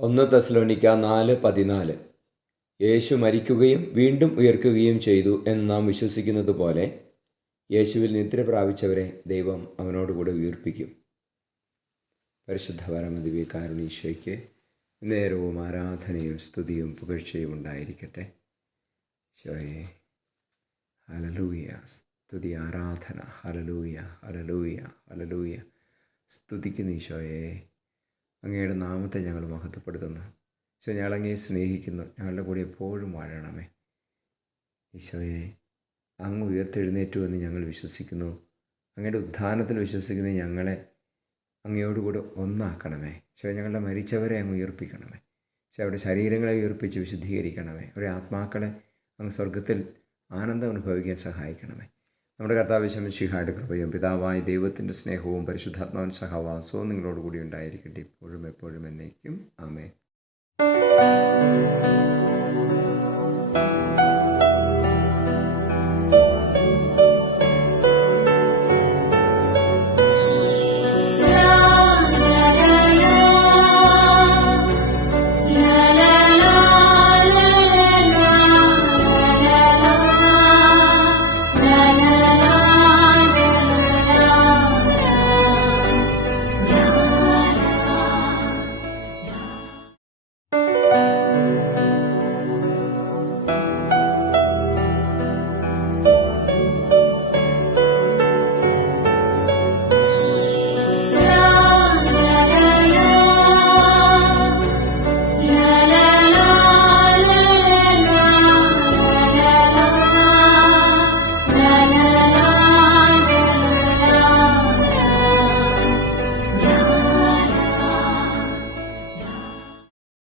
1 തെസ്സലോനിക്ക 4:14. യേശു മരിക്കുകയും വീണ്ടും ഉയർക്കുകയും ചെയ്തു എന്ന് നാം വിശ്വസിക്കുന്നത് പോലെ യേശുവിൽ നിദ്ര പ്രാപിച്ചവരെ ദൈവം അവനോടുകൂടെ ഉയർപ്പിക്കും. പരിശുദ്ധ പരമദിവ്യകാരുണീശോയ്ക്ക് നേരവും ആരാധനയും സ്തുതിയും പുകഴ്ചയും ഉണ്ടായിരിക്കട്ടെ. ഈശോയെ ഹല്ലേലൂയ, സ്തുതി ആരാധന. Hallelujah, hallelujah, hallelujah. സ്തുതിക്കുന്നു ഈശോയെ. അങ്ങയുടെ നാമത്തെ ഞങ്ങൾ മഹത്വപ്പെടുത്തുന്നു. ഈശോ, ഞങ്ങൾ അങ്ങയെ സ്നേഹിക്കുന്നു. ഞങ്ങളുടെ കൂടെ എപ്പോഴും വാഴണമേ. ഈശോയെ, അങ്ങ് ഉയർത്തെഴുന്നേറ്റു എന്ന് ഞങ്ങൾ വിശ്വസിക്കുന്നു. അങ്ങയുടെ ഉത്ഥാനത്തിൽ വിശ്വസിക്കുന്ന ഞങ്ങളെ അങ്ങയോടുകൂടെ ഒന്നാക്കണമേ. ഈശോ, ഞങ്ങളുടെ മരിച്ചവരെ അങ്ങ് ഉയർപ്പിക്കണമേ. ഈശോ, അവരുടെ ശരീരങ്ങളെ ഉയർപ്പിച്ച് വിശുദ്ധീകരിക്കണമേ. അവരുടെ ആത്മാക്കളെ അങ്ങ് സ്വർഗത്തിൽ ആനന്ദം അനുഭവിക്കാൻ സഹായിക്കണമേ. നമ്മുടെ കർത്താവ് മിശിഹായുടെ കൃപയും പിതാവായ ദൈവത്തിൻ്റെ സ്നേഹവും പരിശുദ്ധാത്മാവിൻ്റെ സഹവാസവും നിങ്ങളോടുകൂടി ഉണ്ടായിരിക്കട്ടെ, ഇപ്പോഴും എപ്പോഴും എന്നേക്കും.